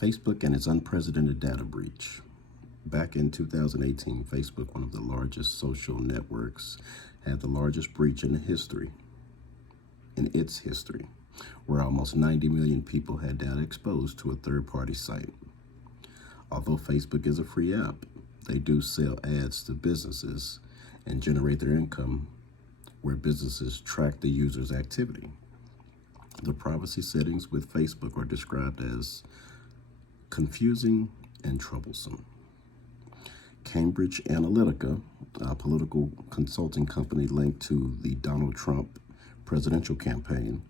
Facebook and its unprecedented data breach. Back in 2018, Facebook, one of the largest social networks, had the largest breach in its history, where almost 90 million people had data exposed to a third-party site. Although Facebook is a free app, they do sell ads to businesses and generate their income where businesses track the user's activity. The privacy settings with Facebook are described as confusing and troublesome. Cambridge Analytica, a political consulting company linked to the Donald Trump presidential campaign,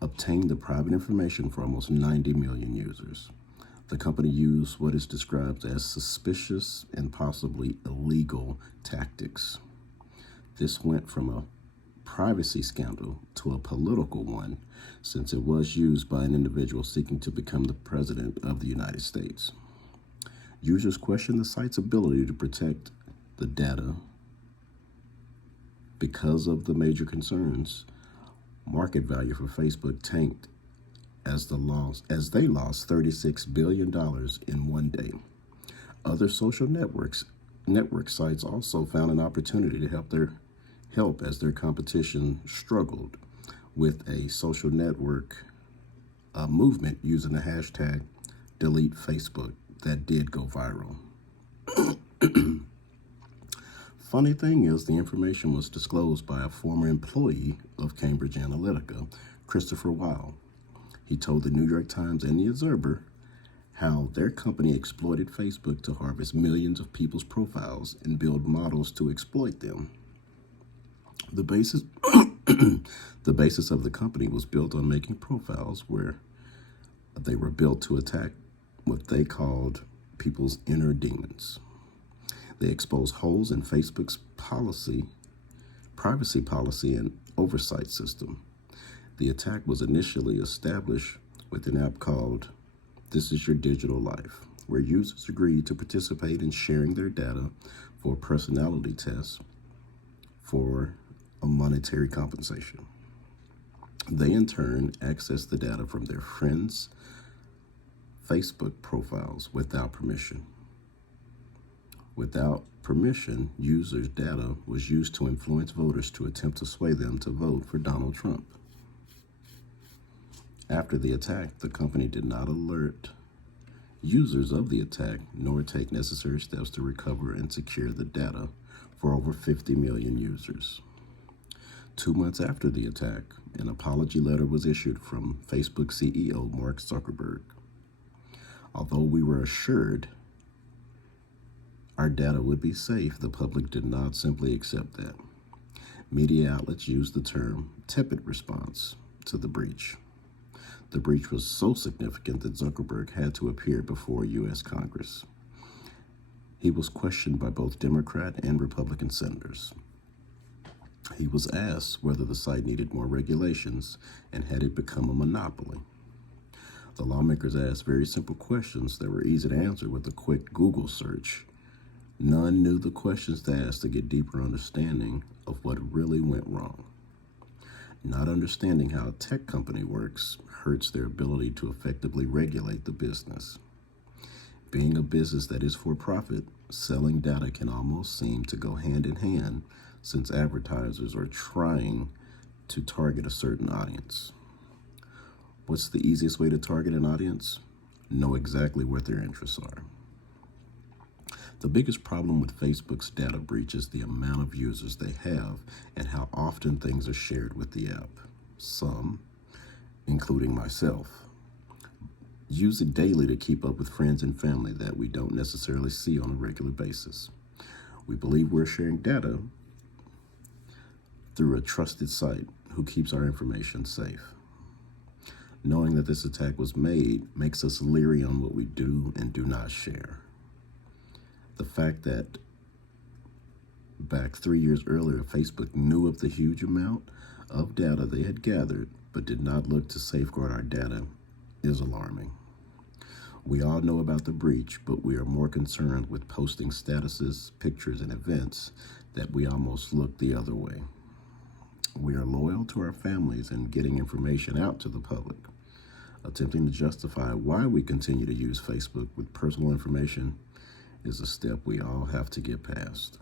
obtained the private information for almost 90 million users. The company used what is described as suspicious and possibly illegal tactics. This went from a privacy scandal to a political one, since it was used by an individual seeking to become the president of the United States. Users questioned the site's ability to protect the data because of the major concerns. Market value for Facebook tanked as they lost $36 billion in one day. Other social network sites also found an opportunity to help as their competition struggled with a social network movement using the hashtag delete Facebook that did go viral. Funny thing is, the information was disclosed by a former employee of Cambridge Analytica, Christopher Weil. He told the New York Times and the Observer how their company exploited Facebook to harvest millions of people's profiles and build models to exploit them. The basis of the company was built on making profiles where they were built to attack what they called people's inner demons. They exposed holes in Facebook's privacy policy and oversight system. The attack was initially established with an app called This Is Your Digital Life, where users agreed to participate in sharing their data for a personality test for a monetary compensation. They in turn accessed the data from their friends' Facebook profiles without permission. Without permission, users' data was used to influence voters to attempt to sway them to vote for Donald Trump. After the attack, the company did not alert users of the attack nor take necessary steps to recover and secure the data for over 50 million users. 2 months after the attack, an apology letter was issued from Facebook CEO Mark Zuckerberg. Although we were assured our data would be safe, the public did not simply accept that. Media outlets used the term tepid response to the breach. The breach was so significant that Zuckerberg had to appear before U.S. Congress. He was questioned by both Democrat and Republican senators. He was asked whether the site needed more regulations and had it become a monopoly. The lawmakers asked very simple questions that were easy to answer with a quick Google search. None knew the questions to ask to get deeper understanding of what really went wrong. Not understanding how a tech company works hurts their ability to effectively regulate the business. Being a business that is for profit, selling data can almost seem to go hand in hand, since advertisers are trying to target a certain audience. What's the easiest way to target an audience? Know exactly what their interests are. The biggest problem with Facebook's data breach is the amount of users they have and how often things are shared with the app. Some, including myself, use it daily to keep up with friends and family that we don't necessarily see on a regular basis. We believe we're sharing data through a trusted site who keeps our information safe. Knowing that this attack was made makes us leery on what we do and do not share. The fact that back 3 years earlier, Facebook knew of the huge amount of data they had gathered but did not look to safeguard our data is alarming. We all know about the breach, but we are more concerned with posting statuses, pictures, and events that we almost look the other way. We are loyal to our families and getting information out to the public. Attempting to justify why we continue to use Facebook with personal information is a step we all have to get past.